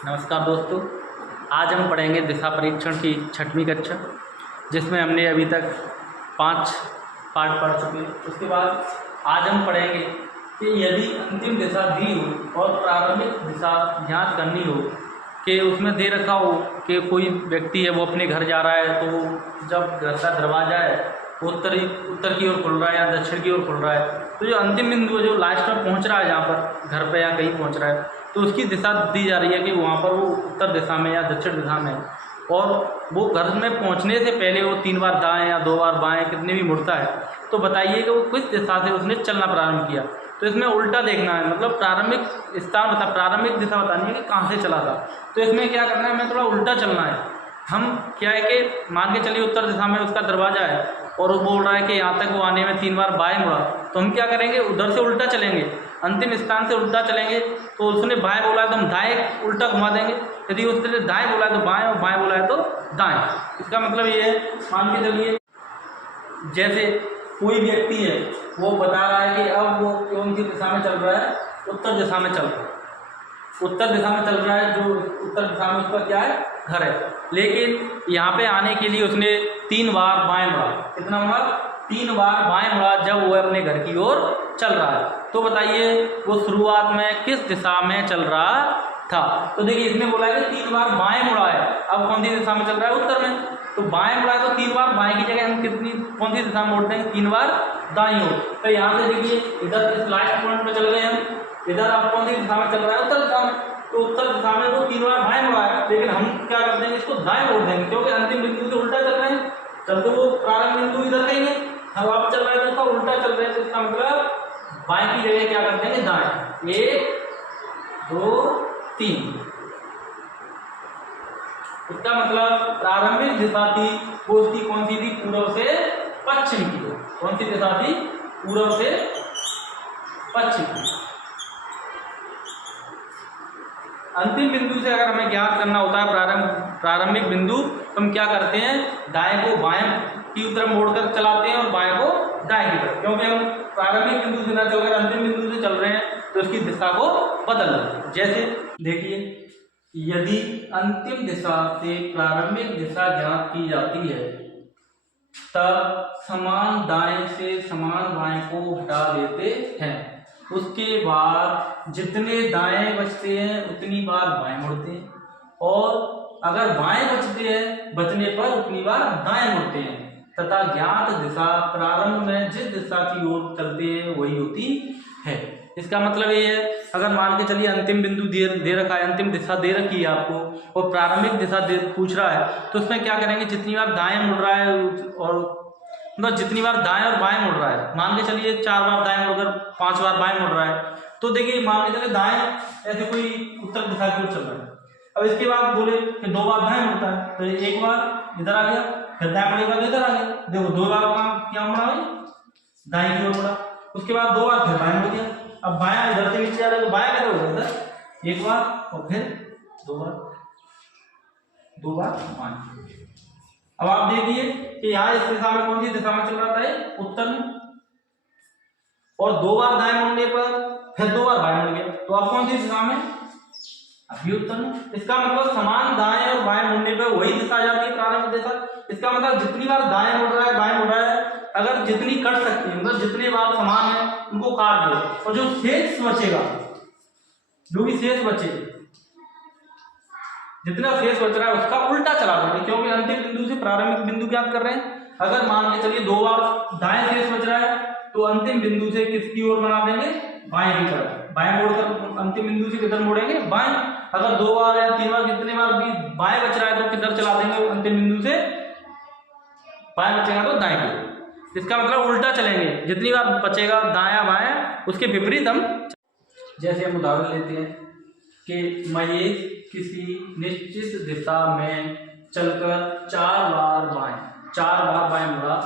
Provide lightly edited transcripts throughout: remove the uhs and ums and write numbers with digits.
नमस्कार दोस्तों। आज हम पढ़ेंगे दिशा परीक्षण की 6वीं कक्षा, जिसमें हमने अभी तक 5 पार्ट पढ़ चुके हैं। उसके बाद आज हम पढ़ेंगे कि यदि अंतिम दिशा दी हो और प्रारंभिक दिशा ज्ञात करनी हो, कि उसमें दे रखा हो कि कोई व्यक्ति है वो अपने घर जा रहा है, तो जब घर का दरवाजा है उत्तर की ओर खुल रहा है या दक्षिण की ओर खुल रहा है, तो जो अंतिम बिंदु है जो लास्ट में पहुंच रहा है, जहाँ पर घर पे या कहीं पहुंच रहा है, तो उसकी दिशा दी जा रही है कि वहाँ पर वो उत्तर दिशा में या दक्षिण दिशा में है। और वो घर में पहुँचने से पहले वो 3 बार दाएँ या 2 बार बाएँ कितने भी मुड़ता है, तो बताइए कि वो किस दिशा से उसने चलना प्रारंभ किया। तो इसमें उल्टा देखना है, मतलब प्रारंभिक स्थान प्रारंभिक दिशा बतानी है कि कहाँ से चला था। तो इसमें क्या करना है, हमें थोड़ा उल्टा चलना है। हम क्या है कि मान के चलिए उत्तर दिशा में उसका दरवाज़ा है और वो बोल रहा है कि यहाँ तक वो आने में 3 बार बाएँ मुड़ा, तो हम क्या करेंगे, उधर से उल्टा चलेंगे, अंतिम स्थान से उल्टा चलेंगे। तो उसने बाएँ बोला है तो हम दाएँ उल्टा घुमा देंगे, यदि उसने दाएँ बोला है तो बाएँ और बाएँ बोला है तो दाएँ। इसका मतलब ये है, मान के चलिए जैसे कोई व्यक्ति है वो बता रहा है कि अब वो कौन सी दिशा में चल रहा है, उत्तर दिशा में चल रहा है, उत्तर दिशा में चल रहा है। जो उत्तर दिशा में उसका क्या है, घर है। लेकिन यहाँ पे आने के लिए उसने 3 बार बाएं मुड़ा। कितना मुड़ा? 3 बार बाएं मुड़ा जब वो अपने घर की ओर चल रहा है। तो बताइए वो शुरुआत में किस दिशा में चल रहा था। तो देखिए इसमें बोला है कि 3 बार बाएं मुड़ा है, अब कौन सी दिशा में चल रहा है, उत्तर में। तो बाएं मुड़ा है तो 3 बार बाएं की जगह हम कौन सी दिशा में मोड़ते हैं, 3 बार दाईं ओर। तो यहाँ से देखिए इधर इस लास्ट पॉइंट में चल गए हम, इधर आप कौन सी दिशा में चल रहा है, उत्तर दिशा में। तो उत्तर दिशा में वो 3 बार बाएं मुड़ा है, लेकिन हम क्या करते हैं, इसको दाएं मोड़ देंगे, क्योंकि अंतिम बिंदु से उल्टा चल रहे हैं। चलते वो प्रारंभ बिंदु इधर कहीं है, अब आप चल रहे हैं तो उसका उल्टा चल रहे हैं, तो इसका मतलब बाएं की जगह क्या करते हैं, दाएं। 1 2 3। इसका मतलब प्रारंभिक दिशा थी वो उसकी कौन सी थी, पूर्व से पश्चिम की। कौन सी दिशा थी, पूर्व से पश्चिम की। अंतिम बिंदु से अगर हमें ज्ञात करना होता है प्रारंभिक बिंदु, तो हम क्या करते हैं, दाएं को बाएं की तरफ मोड़कर चलाते हैं और बाएं को दाएं की तरफ, क्योंकि हम प्रारंभिक बिंदु से ना चलकर अंतिम बिंदु से चल रहे हैं, तो उसकी दिशा को बदल रहे हैं। जैसे देखिए, यदि अंतिम दिशा से प्रारंभिक दिशा ज्ञात की जाती है, तब समान दाएं से समान बाएं को हटा देते हैं। उसके बाद जितने दाएं बचते हैं उतनी बार बाएं मुड़ते हैं, और अगर बाएं बचते हैं बचने पर उतनी बार दाएं मुड़ते हैं, तथा ज्ञात दिशा प्रारंभ में जिस दिशा की ओर चलते हैं वही होती है। इसका मतलब ये है, अगर मान के चलिए अंतिम बिंदु दे रखा है, अंतिम दिशा दे रखी है आपको, और प्रारंभिक दिशा पूछ रहा है, तो उसमें क्या करेंगे, जितनी बार दाएं मुड़ रहा है और मतलब जितनी बार दाएं और बाएं मुड़ रहा है, मान के चलिए 4 बार दाएं मुड़कर 5 बार बाएं मुड़ रहा है, तो देखिए मान के चलिए दाएं ऐसे कोई उत्तर दिशा की ओर चल रहा है। अब इसके बाद बोले कि 2 बार दाएं मुड़ता है, तो 1 बार इधर आ गया, फिर दाएं मुड़ेगा तो इधर आ गया। देखो 2 बार काम क्या मुड़ा है, दाएं की ओर मुड़ा। उसके बाद 2 बार फिर बाएं मुड़ गया। अब बायां इधर से नीचे जा रहा है तो बायां किधर होगा, इधर 1 बार और फिर 2 बार बाएं। अब आप देखिए कि यहाँ इस दिशा में कौन सी दिशा में चल रहा था, उत्तर में, और 2 बार दाएं मुड़ने पर फिर 2 बार बाएं मुड़ गया, तो अब कौन सी दिशा में, अभी उत्तर में। इसका मतलब समान दाएं और बाएं मुड़ने पर वही दिशा आ जाती है, प्रारंभिक दिशा। इसका मतलब जितनी बार दाएं मुड़ रहा है बाएं मुड़ रहा है, अगर जितनी कट सकती है, मतलब जितने बार समान है उनको काट दो, और जो शेष बचेगा, जो भी शेष बचेगा, जितना शेष बच रहा है उसका उल्टा चला देंगे, क्योंकि अंतिम बिंदु से प्रारंभिक बिंदु ज्ञात कर रहे हैं। अगर मान के चलिए 2 बार दाएं शेष बच रहा है, तो अंतिम बिंदु से किसकी ओर बना देंगे, बाएं की तरफ। बाएं मोड़कर अंतिम बिंदु से किधर मोड़ेंगे, बाएं। अगर 2 बार या 3 बार कितने बार भी बाएं बच रहा है तो किधर चला देंगे, अंतिम बिंदु से बाएं बचेगा तो दाएं की। इसका मतलब उल्टा चलेंगे, जितनी बार बचेगा दायां बाएं उसके विपरीत हम। जैसे हम उदाहरण लेते हैं कि महेश किसी निश्चित दिशा में चलकर 4 बार बाएं मुड़ा,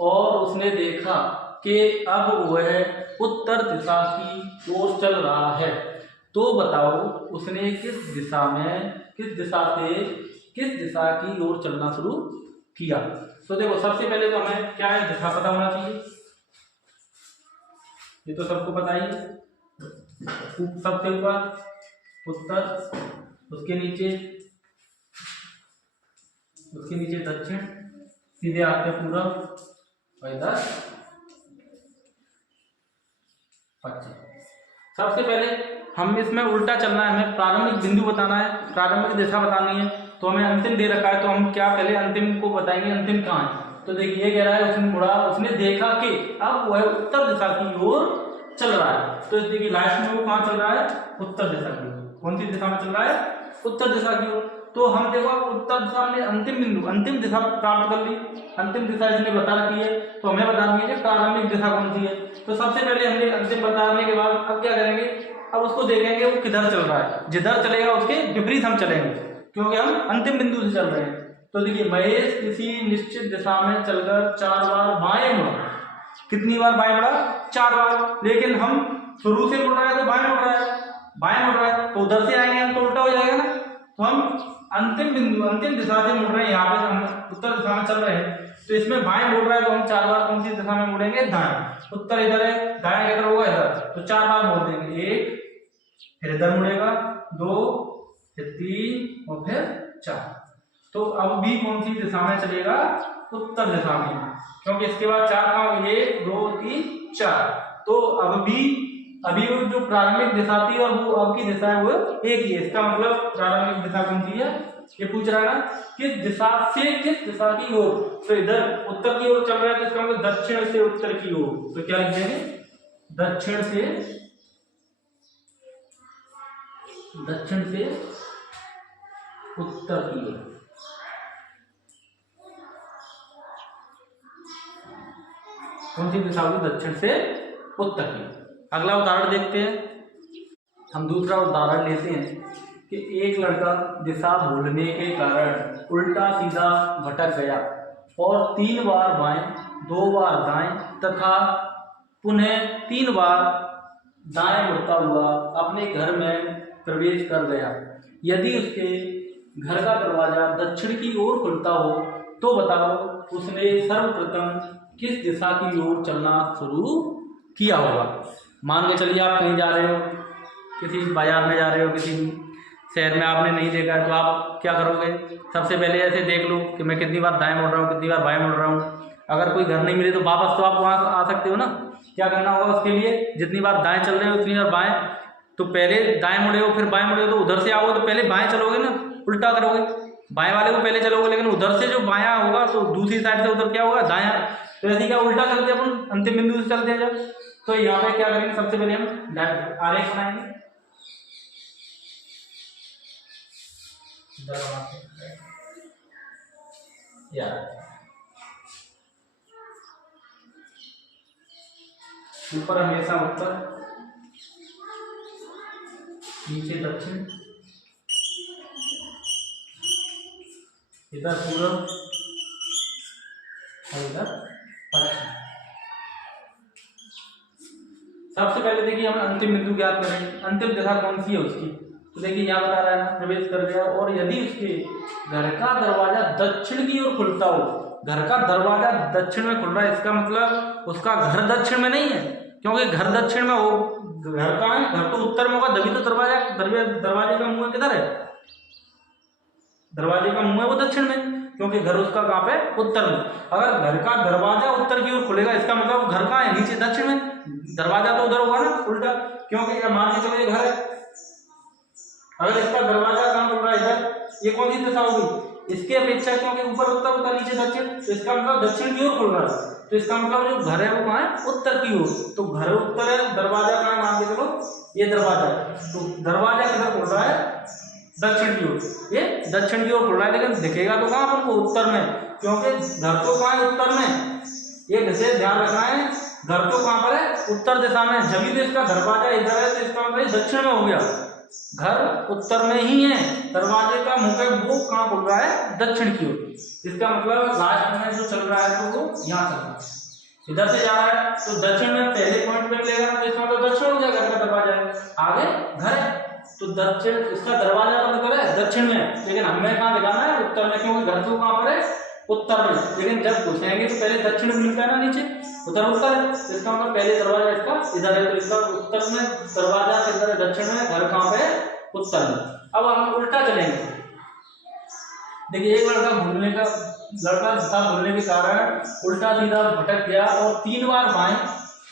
और उसने देखा कि अब वह उत्तर दिशा की ओर चल रहा है। तो बताओ उसने किस दिशा की ओर चलना शुरू किया। तो देखो सबसे पहले तो हमें क्या है, दिशा पता होना चाहिए, ये तो सबको पता ही है। सबसे ऊपर उत्तर उसके नीचे दक्षिण, सीधे आते पूरब और इधर पश्चिम। सबसे पहले हम इसमें उल्टा चलना है, हमें प्रारंभिक बिंदु बताना है, प्रारंभिक दिशा बतानी है। तो हमें अंतिम दे रखा है, तो हम क्या पहले अंतिम को बताएंगे, अंतिम कहाँ है। तो देखिए ये कह रहा है उसने मुड़ा, उसने देखा कि अब वह उत्तर दिशा की ओर चल रहा है। तो देखिए लास्ट में वो कहाँ चल रहा है, उत्तर दिशा की ओर। कौन सी दिशा में चल रहा है, उत्तर दिशा की ओर। तो हम देखो उत्तर दिशा में अंतिम बिंदु, अंतिम दिशा प्राप्त कर ली, अंतिम दिशा इसने बता रखी है। तो हमें बतानी है कि प्रारंभिक दिशा कौन सी है। तो सबसे पहले हमने अंतिम बताने के बाद अब क्या करेंगे, अब उसको देखेंगे वो किधर चल रहा है। जिधर चलेगा उसके विपरीत हम चलेंगे, क्योंकि हम अंतिम बिंदु से चल रहे हैं। तो देखिए महेश किसी निश्चित दिशा में चलकर 4 बार बाएं मुड़ा। कितनी बार बाएं मुड़ा, 4 बार। लेकिन हम शुरू से मुड़ रहा है तो बाएं मुड़ रहा है, बाएं मुड़ रहा है, तो उधर से आएंगे हम तो उल्टा हो जाएगा ना। तो हम अंतिम बिंदु, अंतिम दिशा से मुड़ रहे हैं, यहाँ पे हम उत्तर दिशा में चल रहे हैं, तो इसमें बाएं मुड़ रहा है, तो हम 4 बार कौन सी दिशा में मुड़ेंगे, दाएं। उत्तर इधर है, दाएं किधर होगा, इधर। तो 4 बार मोड़ देंगे, 1, फिर इधर मुड़ेगा, 2, फिर 3 और फिर 4। तो अब भी कौन सी दिशा में चलेगा, उत्तर दिशा में, क्योंकि इसके बाद 4 का 1, 2, 3, 4। तो अभी वो जो प्रारंभिक दिशा थी और वो अब की दिशा है वो एक ही है। इसका मतलब प्रारंभिक दिशा कौन सी है, ये पूछ रहा है ना, किस दिशा से किस दिशा की ओर। तो इधर उत्तर की ओर चल रहा है, तो इसका मतलब दक्षिण से उत्तर की ओर। तो क्या लिख देंगे, दक्षिण से उत्तर की ओर। कौन सी दिशा होगी, दक्षिण से उत्तर की। अगला उदाहरण देखते हैं। हम दूसरा उदाहरण लेते हैं कि एक लड़का दिशा भूलने के कारण उल्टा सीधा भटक गया और 3 बार बाएं, 2 बार दाएं तथा पुनः 3 बार दाएं मुड़ता हुआ अपने घर में प्रवेश कर गया। यदि उसके घर का दरवाजा दक्षिण की ओर खुलता हो तो बताओ उसने सर्वप्रथम किस दिशा की ओर चलना शुरू किया होगा। मान के चलिए आप कहीं जा रहे हो, किसी बाजार में जा रहे हो, किसी शहर में आपने नहीं देखा है, तो आप क्या करोगे, सबसे पहले ऐसे देख लो कि मैं कितनी बार दाएं मुड़ रहा हूँ, कितनी बार बाएं मुड़ रहा हूँ। अगर कोई घर नहीं मिले तो वापस तो आप वहाँ आ सकते हो ना। क्या करना होगा उसके लिए, जितनी बार दाएं चल रहे हो उतनी बार बाएं। तो पहले दाएं मुड़े हो फिर बाएं मुड़े हो, तो उधर से आओगे तो पहले बाएं चलोगे ना, उल्टा करोगे, बाएं वाले को पहले चलोगे, लेकिन उधर से जो बायां होगा तो दूसरी साइड से उधर क्या होगा, दायां। तो ऐसे क्या उल्टा करते अपन, अंतिम बिंदु से चलते हैं जब। तो यहाँ पे क्या करेंगे, सबसे पहले हम आरेख बनाएंगे। ऊपर हमेशा उत्तर, नीचे दक्षिण, इधर पूर्व और इधर पश्चिम। सबसे पहले देखिए हम अंतिम बिंदु ज्ञात करेंगे, अंतिम दिशा कौन सी है उसकी। तो देखिए यहाँ बता रहा है ना, प्रवेश कर गया और यदि उसके घर का दरवाजा दक्षिण की ओर खुलता हो। घर का दरवाजा दक्षिण में खुल रहा है, इसका मतलब उसका घर दक्षिण में नहीं है, क्योंकि घर दक्षिण में हो, घर कहाँ है, घर तो उत्तर में होगा, तभी तो दरवाजे का मुंह किधर है, दरवाजे का मुंह है वो दक्षिण में, क्योंकि घर उसका कहाँ पे, उत्तर में। अगर घर का दरवाजा उत्तर की ओर खुलेगा, इसका मतलब घर कहाँ है, नीचे दक्षिण में, दरवाजा तो उधर होगा ना उल्टा, क्योंकि मान के चलो ये घर है, अगर इसका दरवाजा कहाँ खुल रहा है, इधर, ये कौन सी दिशा होगी, इसके अपेक्षा, क्योंकि ऊपर उत्तर होता नीचे दक्षिण, तो इसका मतलब दक्षिण की ओर खुल रहा है। तो इसका मतलब जो घर है वो कहाँ है, उत्तर की ओर। तो घर उत्तर है, दरवाजा कहाँ है, मान के चलो ये दरवाजा है, तो दरवाजा किधर खुल रहा है, दक्षिण की ओर, ये दक्षिण की ओर खुल रहा है, लेकिन दिखेगा तो कहाँ आपको, उत्तर में, क्योंकि घर तो कहाँ है, उत्तर में। ये विशेष ध्यान रखना है, घर तो कहाँ पर है, उत्तर दिशा में, जब तो इसका दरवाजा इधर है, तो इसका मतलब दक्षिण में हो गया, घर उत्तर में ही है, दरवाजे का मुंह वो कहाँ खुल रहा है, दक्षिण की ओर। इसका मतलब लास्ट में जो चल रहा है तो वो यहाँ चल रहा है, इधर से जा रहा है, तो दक्षिण में पहले पॉइंट पे लेगा, तो इसका मतलब दक्षिण हो जाएगा, घर का दरवाजा है, आगे घर है, तो दक्षिण, इसका दरवाजा मतलब है दक्षिण में, लेकिन हमें कहाँ दिखाना है, उत्तर में, क्योंकि घर तो कहाँ पर है, उत्तर में। लेकिन जब घुसेंगे तो पहले दक्षिण मिलता है ना, नीचे उधर उत्तर है, इसका मतलब पहले दरवाजा इसका इधर है, तो इसका उत्तर में दरवाजा इधर है, दक्षिण में, घर कहाँ पे है, उत्तर में। अब हम उल्टा चलेंगे। देखिए एक लड़का दिशा भूलने के कारण उल्टा सीधा भटक गया और 3 बार बाएं,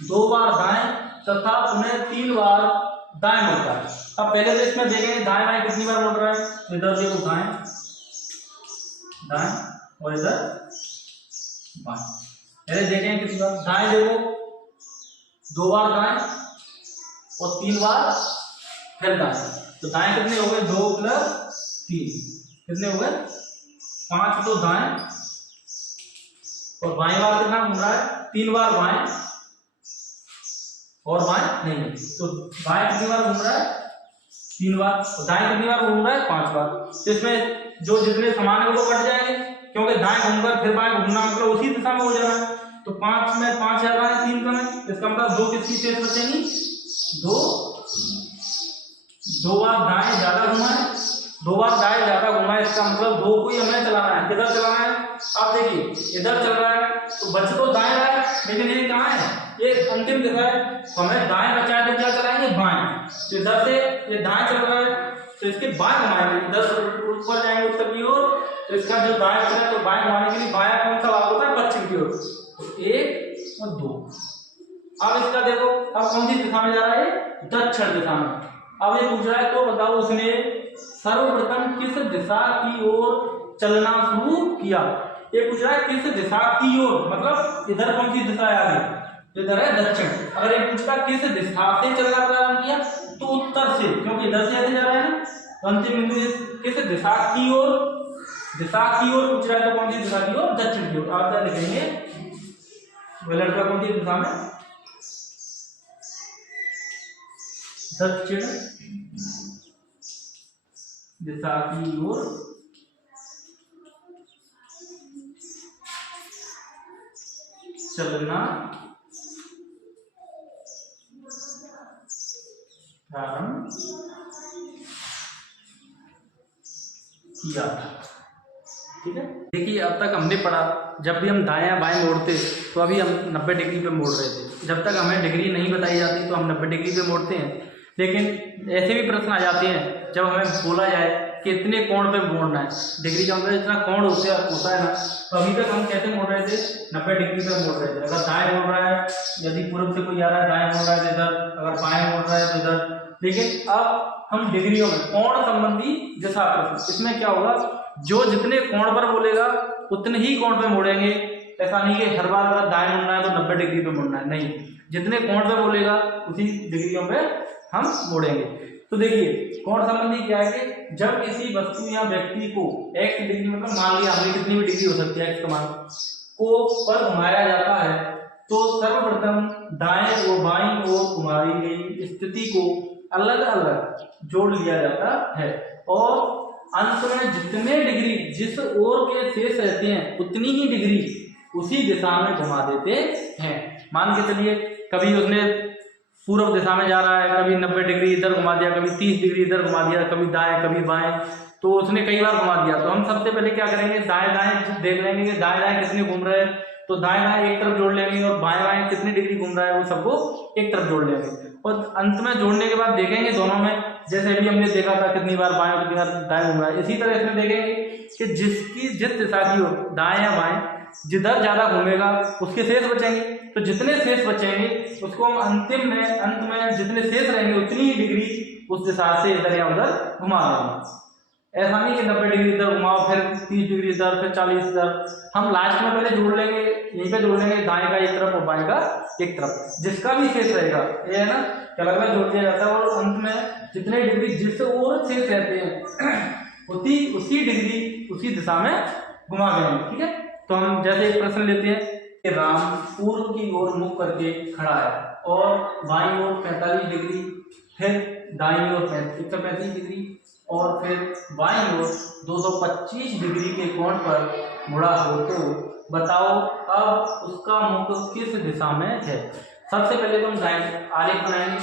2 बार दाएं तथा पुनः 3 बार दाएं मुड़ता है। अब पहले तो इसमें देखेंगे दाएं बाएं कितनी बार मुड़ रहा है, तो इधर देखो दाएं दाएं और इधर बाएं। पहले देखेंगे कितनी बार, दाएं देखो 2 बार दाएं और 3 बार फिर दाएं, तो दाएं कितने हो गए 2 + 3 कितने हो गए 5, तो दाएं और बाएं बार कितना घूम रहा है 3 बार बाएं और बाएं नहीं, तो बाएं कितनी बार घूम रहा है 3 बार, तो दाएं कितनी बार घूम रहा है 5 बार। तो इसमें जो जितने समान है वो कट जाएंगे, क्योंकि दाएं घूमकर फिर बाएं घूमना मतलब उसी दिशा में हो जाना है। तो 5 में 5 ज्यादा है 3 कम है, इसका मतलब 2 किसकी शेष बचेंगी, 2 बार दाएं ज्यादा घुमा है, 2 बार दाएं ज्यादा घुमा है, इसका मतलब 2 को ही हमें चलाना है। किधर चलाना है, आप देखिए इधर चल रहा है तो बच तो दाएं रहा है, लेकिन ये कहाँ है, ये अंतिम दिशा है, तो हमें दाएं बचा के क्या चलाएंगे बाएं। तो इधर से ये दाएं चल रहा है तो इसके बाएं घुमाएंगे, इधर से ऊपर जाएंगे उत्तर की ओर, तो इसका जो दाएं बचा है तो बाएं घुमाने के लिए बायां कौन सा भाग होता है पश्चिम की ओर, तो 1 और 2। अब इसका देखो अब कौन सी दिशा में जा रहा है, दक्षिण दिशा में। अब ये पूछ रहा है तो बताओ उसने सर्वप्रथम किस दिशा की ओर चलना शुरू किया। ये पूछ रहा है किस दिशा की ओर, मतलब इधर कौन सी दिशा है आगे, तो इधर है दक्षिण। अगर ये पूछता किस दिशा से चलना प्रारंभ किया तो उत्तर से, क्योंकि इधर से ऐसे जा रहा है ना, तो अंतिम बिंदु किस दिशा की ओर पूछ रहा है, तो कौन सी दिशा की ओर, दक्षिण की ओर। आप क्या लिखेंगे, वह लड़का कौन सी दिशा में, दक्षिण दिशा की ओर चलना प्रारंभ किया। ठीक है, देखिए अब तक हमने पढ़ा जब भी हम दाएं बाएं मोड़ते तो अभी हम 90 डिग्री पे मोड़ रहे थे। जब तक हमें डिग्री नहीं बताई जाती तो हम 90 डिग्री पे मोड़ते हैं, लेकिन ऐसे भी प्रश्न आ जाते हैं जब हमें बोला जाए कि इतने कोण पे मोड़ना है, डिग्री का मतलब इतना कोण होता है ना, तो अभी तक हम कैसे मोड़ रहे थे, 90 डिग्री पे मोड़ रहे थे। अगर दाएं मोड़ रहा है, यदि पूर्व से कोई आ रहा है दाएं मोड़ रहा है तो इधर, अगर बाएं मोड़ रहा है तो इधर। लेकिन अब हम डिग्रियों में कोण संबंधी दिशा प्रश्न, इसमें क्या होगा, जो जितने कोण पर बोलेगा उतने ही कोण पे मोड़ेंगे। ऐसा नहीं कि हर बार अगर दाएं मुड़ना है तो 90 डिग्री पे मुड़ना है, नहीं, जितने कोण पे बोलेगा उसी डिग्रियों पे हम मोड़ेंगे। तो देखिए कोण संबंधी क्या है कि जब किसी वस्तु या व्यक्ति को x डिग्री, मतलब मान लिया हमने कितनी भी डिग्री हो सकती है x का मान को पर घुमाया जाता है, तो सर्वप्रथम दाएं और बाईं ओर घुमाई गई स्थिति को अलग अलग जोड़ लिया जाता है और अंत में जितने डिग्री जिस ओर के शेष रहते हैं उतनी ही डिग्री उसी दिशा में घुमा देते हैं। मान के चलिए कभी उसने पूर्व दिशा में जा रहा है, कभी 90 डिग्री इधर घुमा दिया, कभी 30 डिग्री इधर घुमा दिया, कभी दाएं कभी बाएं, तो उसने कई बार घुमा दिया। तो हम सबसे पहले क्या करेंगे, दाएं दाएं देख लेंगे कि दाएं दाएं कितने घूम रहे हैं, तो दाएं दाएं एक तरफ जोड़ लेंगे और बाएं बाएं कितनी डिग्री घूम रहा है वो सबको एक तरफ जोड़ लेंगे और अंत में जोड़ने के बाद देखेंगे दोनों में, जैसे अभी हमने देखा था कितनी बार बाएं कितनी बार दाएं घूम रहा है, इसी तरह इसमें देखेंगे कि जिस दिशा की ओर दाएं या बाएं जिधर ज्यादा घूमेगा उसके शेष बचेंगे, तो जितने शेष बचेंगे उसको हम अंत में जितने शेष रहेंगे उतनी ही डिग्री उस दिशा से इधर या उधर घुमा देंगे। ऐसा नहीं कि 90 डिग्री इधर घुमाओ फिर 30 डिग्री इधर फिर 40 इधर, हम लास्ट में पहले जोड़ लेंगे, यहीं पे जोड़ लेंगे दाएं का एक तरफ और बाएं का एक तरफ, जिसका भी शेष रहेगा ये है ना कि अलग अलग जोड़ दिया जाता है और अंत में जितने डिग्री जिस ओर शेष रहते हैं उसी डिग्री उसी दिशा में घुमा देंगे। ठीक है, तो हम जैसे एक प्रश्न लेते हैं कि राम पूर्व की ओर मुख करके खड़ा है और बाईं ओर 45 डिग्री, फिर दाईं ओर 135 डिग्री और फिर बाईं ओर 225 डिग्री के कोण पर मुड़ा हो, तो बताओ अब उसका मुख किस दिशा में है। सबसे पहले तो हम दाएं आलेख बनाएंगे,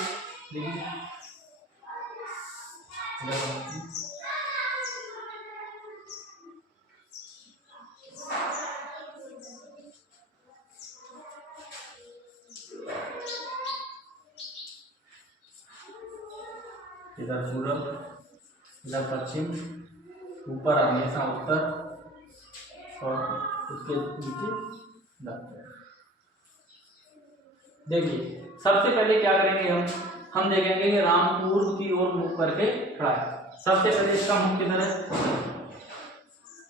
इधर पूरब इधर पश्चिम, ऊपर हमेशा उत्तर और उसके नीचे दक्षिण। देखिए सबसे पहले क्या करेंगे हम देखेंगे कि राम पूर्व की ओर मुख करके खड़ा है। सबसे पहले इसका मुख किधर है?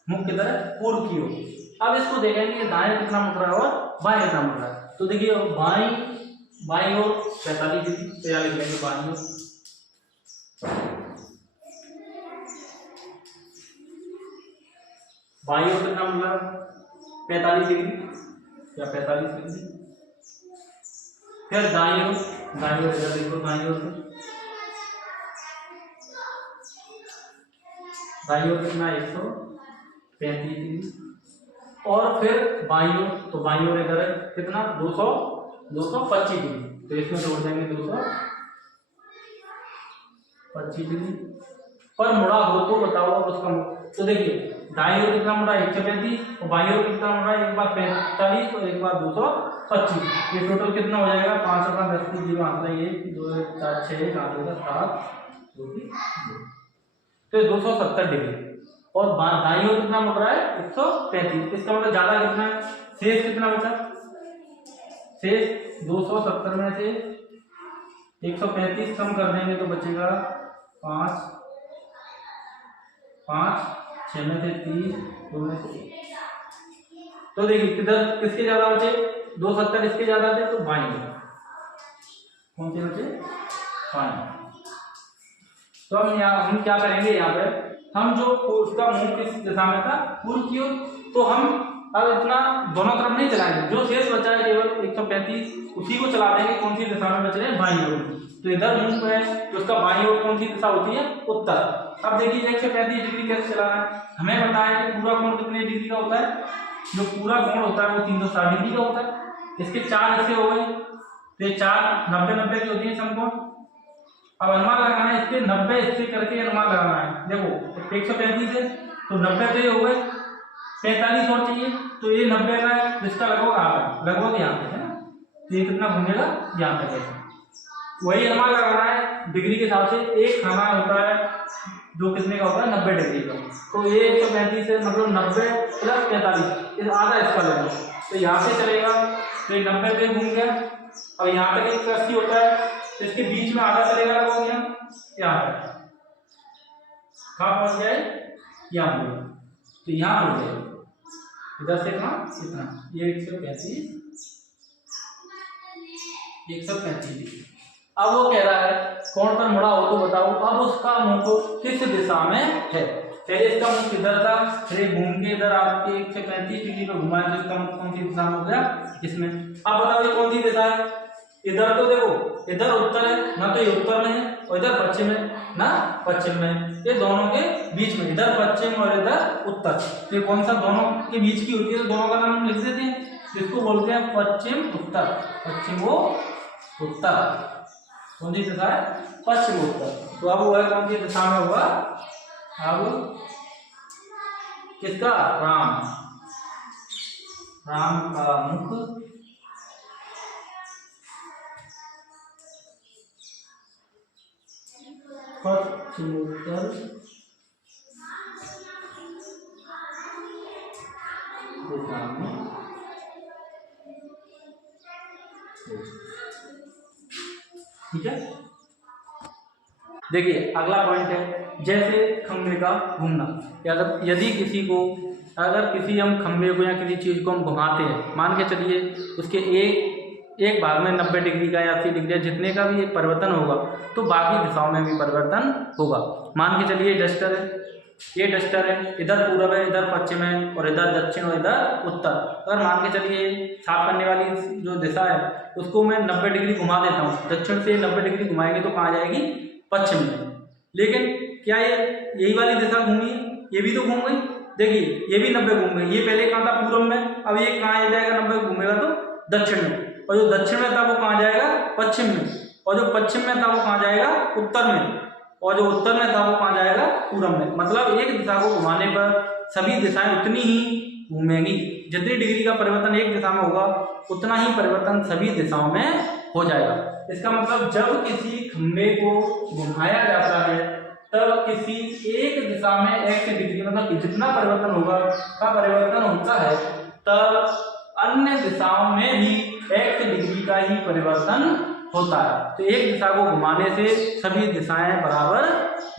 मुख किधर है? पूर्व की ओर। अब इसको देखेंगे दाएं कितना मुड़ रहा है और बाएं कितना मुड़ रहा है। तो देखिए बाई ओर 45 डिग्री, तो यहाँ लिख लेंगे बाई ओर। बाई ओर कितना मुड़ रहा है? 45 डिग्री या 45 डिग्री। फिर दाई ओर इधर देखो, दाई ओर कितना 135 डिग्री। और फिर बाई ओर, तो बाई ओर इधर है कितना 225 डिग्री। तो इसमें जोड़ देंगे 225 डिग्री। पर मुड़ा हो तो बताओ अब उसका। तो देखिए दाई ओर कितना मुड़ा 135 और बाई ओर कितना मुड़ा, एक बार 45 और एक बार 225। ये टोटल कितना हो जाएगा? 5 और 10 की 0 आंसर, 1 2 4 6 7 2 तो 270 डिग्री। और दाई ओर कितना मुड़ रहा है? 135। इसका मतलब ज्यादा कितना है? शेष कितना बचा? शेष 270 में से 135 कम कर देंगे तो बचेगा 5 6 में से 3 2 में से 1। तो देखिए किधर किसके ज्यादा बचे? 270 इसके ज्यादा थे, तो बाई कौन से बचे? बाई। तो हम क्या करेंगे यहाँ पे, हम जो उसका मुंह किस दिशा में था? पूर्व की ओर। तो हम अब इतना दोनों तरफ नहीं चलाएंगे, जो शेष बचा है केवल 135 उसी को चला देंगे। कौन सी दिशा में बच रहे हैं? बाई ओर। तो इधर मुंह है तो उसका बाई ओर कौन सी दिशा होती है? उत्तर। अब देखिए 135 डिग्री कैसे चलाना है। हमें पता है कि पूरा कोण कितने डिग्री का होता है? जो पूरा कोण होता है वो 360 डिग्री का होता है। इसके 4 हिस्से हो गए, तो ये 4 90 की होती है समकोण। अब अनुमान लगाना है, इसके 90 हिस्से करके अनुमान लगाना है। देखो 135 है तो 90 तो ये हो गए, 45 और चाहिए, तो ये 90 का जिसका लगभग यहाँ पे है ना, तो ये कितना घूमेगा? यहाँ तक है। वही अनुमान लगाना है डिग्री के हिसाब से। एक खाना होता है जो कितने का होता है? 90 डिग्री का। तो ये 135 है, मतलब 90 प्लस 45 आधा इसका लगेगा, तो यहाँ से चलेगा। तो ये 90 पे घूम गया। अब यहाँ तक 180 होता है, तो इसके बीच में आधा चलेगा लगभग यहाँ पर। कहाँ पहुंच जाए? यहाँ पर। तो यहाँ पहुंच जाए इधर से इतना ये 135 डिग्री। अब वो कह रहा है कोण पर मुड़ा हो तो बताओ अब उसका मुंह को किस दिशा में है। पहले इसका मुंह किधर था? फिर घूम के इधर आपके 135 डिग्री पे घुमाया, तो इसका मुंह कौन सी दिशा में हो गया? इसमें। अब बताओ ये कौन सी दिशा है? इधर तो देखो इधर उत्तर है ना, तो ये उत्तर में है, और इधर पश्चिम है ना, पश्चिम में। ये दोनों के बीच में, इधर पश्चिम और इधर उत्तर। तो कौन सा दोनों के बीच की होती है? तो दोनों का नाम लिख देते हैं, इसको बोलते हैं पश्चिम उत्तर। पश्चिम वो उत्तर कौन सी दिशा है? पश्चिम उत्तर। तो अब वो है कौन सी दिशा में होगा? अब किसका? राम का मुख पश्चिमोत्तर दिशा में। ठीक है। देखिए अगला पॉइंट है जैसे खंभे का घूमना। यदि किसी को अगर किसी हम खंभे को या किसी चीज को हम घुमाते हैं, मान के चलिए उसके एक भाग में 90 डिग्री का या 80 डिग्री जितने का भी परिवर्तन होगा, तो बाकी दिशाओं में भी परिवर्तन होगा। मान के चलिए डस्टर है, ये डस्टर है, इधर पूरब है, इधर पश्चिम है, और इधर दक्षिण और इधर उत्तर। अगर मान के चलिए साफ करने वाली जो दिशा है उसको मैं 90 डिग्री घुमा देता हूँ, दक्षिण से 90 डिग्री घुमाएंगे तो कहाँ जाएगी? पश्चिम में। लेकिन क्या ये यही वाली दिशा घूमी है? ये भी तो घूम गई। देखिए ये भी 90 घूम गई। ये पहले कहाँ था? पूरब में। अब ये कहाँ जाएगा? 90 घूमेगा तो दक्षिण में। और जो दक्षिण में था वो कहाँ जाएगा? पश्चिम में। और जो पश्चिम में था वो कहाँ जाएगा? उत्तर में। और जो उत्तर में था वो कहाँ जाएगा? पूरब में। मतलब एक दिशा को घुमाने पर सभी दिशाएं उतनी ही घूमेंगी। जितनी डिग्री का परिवर्तन एक दिशा में होगा उतना ही परिवर्तन सभी दिशाओं में हो जाएगा। इसका मतलब जब किसी खंभे को घुमाया जाता है तब किसी एक दिशा में x डिग्री मतलब कि जितना परिवर्तन होगा का परिवर्तन होता है तब अन्य दिशाओं में भी x डिग्री का ही परिवर्तन होता है। तो एक दिशा को घुमाने से सभी दिशाएं बराबर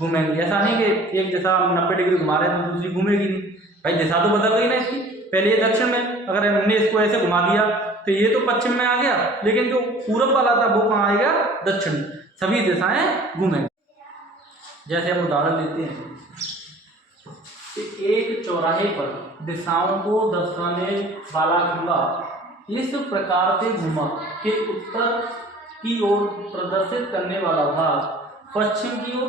घूमेंगी। ऐसा नहीं कि एक दिशा 90 डिग्री घुमा रहे हैं तो दूसरी घूमेगी नहीं, भाई दिशा तो बदल गई ना इसकी। पहले ये दक्षिण में, अगर हमने इसको ऐसे घुमा दिया तो ये तो पश्चिम में आ गया, लेकिन जो पूरब वाला था वो कहाँ आएगा, दक्षिण। सभी दिशाएं घूमेंगी। जैसे हम उदाहरण लेते हैं कि एक चौराहे पर दिशाओं को दर्शाने वाला खंभा इस प्रकार से घुमा कि उत्तर की ओर प्रदर्शित करने वाला भाग पश्चिम की ओर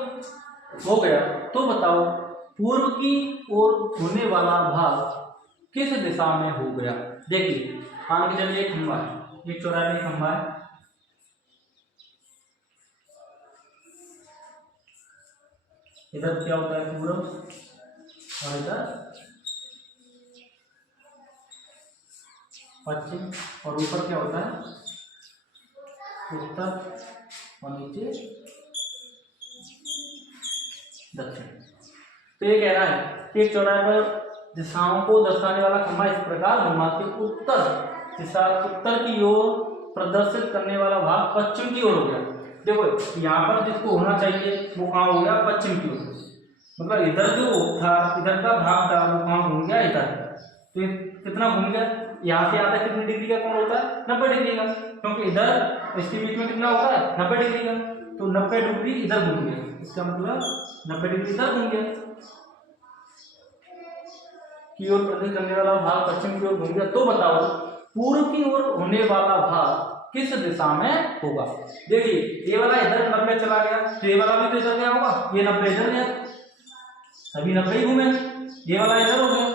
हो गया। तो बताओ पूर्व की ओर होने वाला भाग किस दिशा में हो गया। देखिए मान के चलिए एक खंभा है, एक चौराहे में खंभा है, इधर क्या होता है पूर्व और इधर पश्चिम, और ऊपर क्या होता है उत्तर और नीचे दक्षिण। तो ये कह रहा है कि एक चौराहे पर दिशाओं को दर्शाने वाला खंभा इस प्रकार घुमा के उत्तर दिशा उत्तर की ओर प्रदर्शित करने वाला भाग पश्चिम की ओर हो गया। देखो यहाँ पर जिसको होना चाहिए वो कहाँ हो गया, पश्चिम की ओर। मतलब इधर जो था, इधर का भाग था वो कहाँ घूम गया, इधर। तो ये कितना घूम गया, यहाँ से आता कितनी डिग्री का कोण होता है, 90 डिग्री का, क्योंकि इधर इसके बीच में कितना होता है 90 डिग्री का। तो 90 डिग्री इधर घूम गया, इसका मतलब 90 डिग्री इधर घूम गया की ओर प्रदर्शित करने वाला भाग पश्चिम की ओर घूम गया। तो बताओ पूर्व की ओर होने वाला भाग किस दिशा में होगा। देखिए ये वाला इधर 90 चला गया, तो ये वाला भी तो इधर गया होगा, ये 90 इधर गया, सभी 90 ही घूमे। ये वाला इधर हो गया,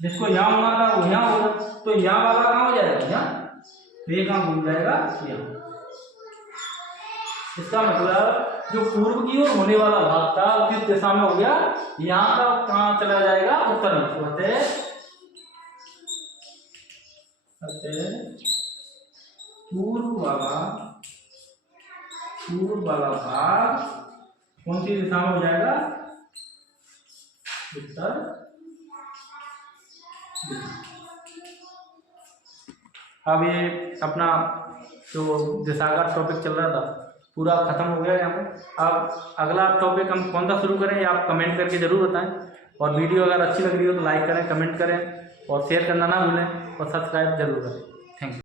जिसको यहाँ होना था वो यहाँ होगा, तो यहाँ वाला कहाँ हो जाएगा, यहाँ। तो ये कहाँ घूम जाएगा, यहाँ। इसका मतलब जो पूर्व की ओर होने वाला भाग था वो किस दिशा में हो गया, यहाँ का कहाँ चला जाएगा, उत्तर में। पूर्व वाला भाग कौन सी दिशा में हो जाएगा, उत्तर दिशा। अब ये अपना जो दिशा का टॉपिक चल रहा था पूरा खत्म हो गया यहाँ पर। अब अगला टॉपिक हम कौन सा शुरू करें आप कमेंट करके जरूर बताएं, और वीडियो अगर अच्छी लग रही हो तो लाइक करें, कमेंट करें और शेयर करना ना भूलें, और सब्सक्राइब जरूर करें। Thank you.